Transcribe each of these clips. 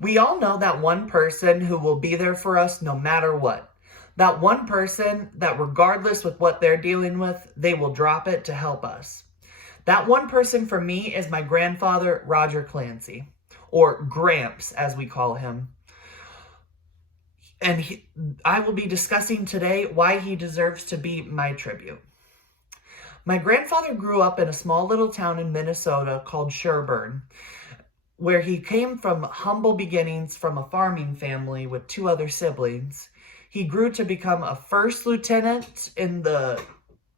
We all know that one person who will be there for us no matter what. That one person that regardless with what they're dealing with, they will drop it to help us. That one person for me is my grandfather, Roger Clancy, or Gramps as we call him. And I will be discussing today why he deserves to be my tribute. My grandfather grew up in a small little town in Minnesota called Sherburne, where he came from humble beginnings from a farming family with two other siblings. He grew to become a first lieutenant in the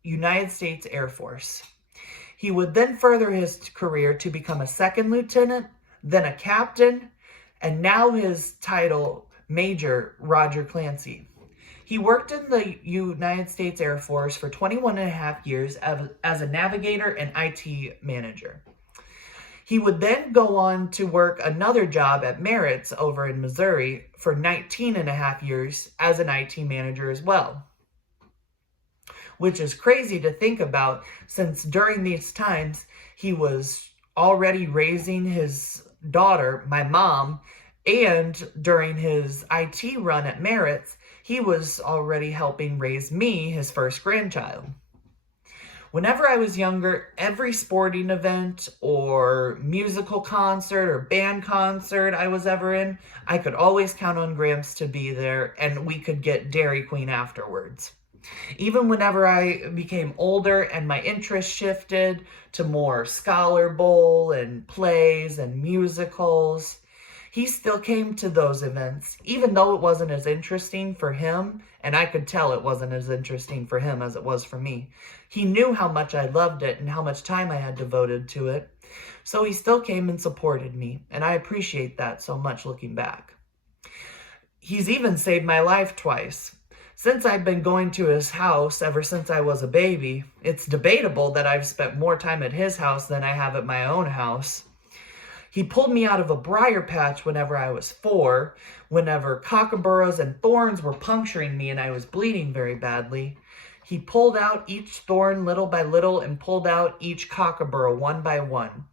United States Air Force. He would then further his career to become a second lieutenant, then a captain, and now his title, Major Roger Clancy. He worked in the United States Air Force for 21 and a half years as a navigator and IT manager. He would then go on to work another job at Merritt's over in Missouri for 19 and a half years as an IT manager as well. Which is crazy to think about since during these times he was already raising his daughter, my mom, and during his IT run at Merritt's, he was already helping raise me, his first grandchild. Whenever I was younger, every sporting event or musical concert or band concert I was ever in, I could always count on Gramps to be there and we could get Dairy Queen afterwards. Even whenever I became older and my interest shifted to more Scholar Bowl and plays and musicals, he still came to those events, even though it wasn't as interesting for him, and I could tell it wasn't as interesting for him as it was for me. He knew how much I loved it and how much time I had devoted to it, so he still came and supported me, and I appreciate that so much looking back. He's even saved my life twice. Since I've been going to his house ever since I was a baby, it's debatable that I've spent more time at his house than I have at my own house. He pulled me out of a briar patch whenever I was 4, whenever cockaburras and thorns were puncturing me and I was bleeding very badly. He pulled out each thorn little by little and pulled out each cockaburra one by one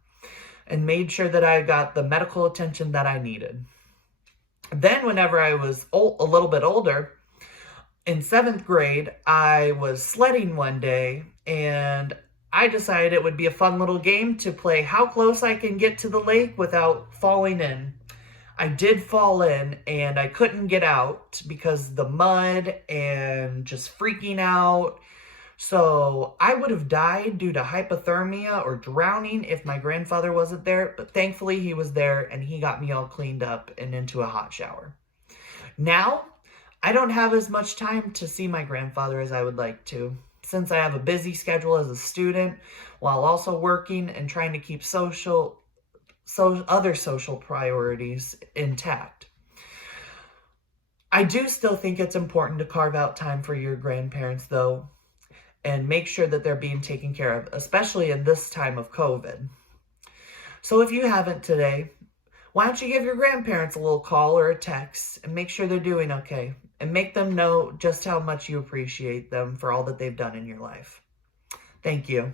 and made sure that I got the medical attention that I needed. Then whenever I was a little bit older, in 7th grade, I was sledding one day and I decided it would be a fun little game to play how close I can get to the lake without falling in. I did fall in and I couldn't get out because the mud and just freaking out. So I would have died due to hypothermia or drowning if my grandfather wasn't there, but thankfully he was there and he got me all cleaned up and into a hot shower. Now, I don't have as much time to see my grandfather as I would like to, since I have a busy schedule as a student while also working and trying to keep other social priorities intact. I do still think it's important to carve out time for your grandparents though, and make sure that they're being taken care of, especially in this time of COVID. So if you haven't today, why don't you give your grandparents a little call or a text and make sure they're doing okay, and make them know just how much you appreciate them for all that they've done in your life. Thank you.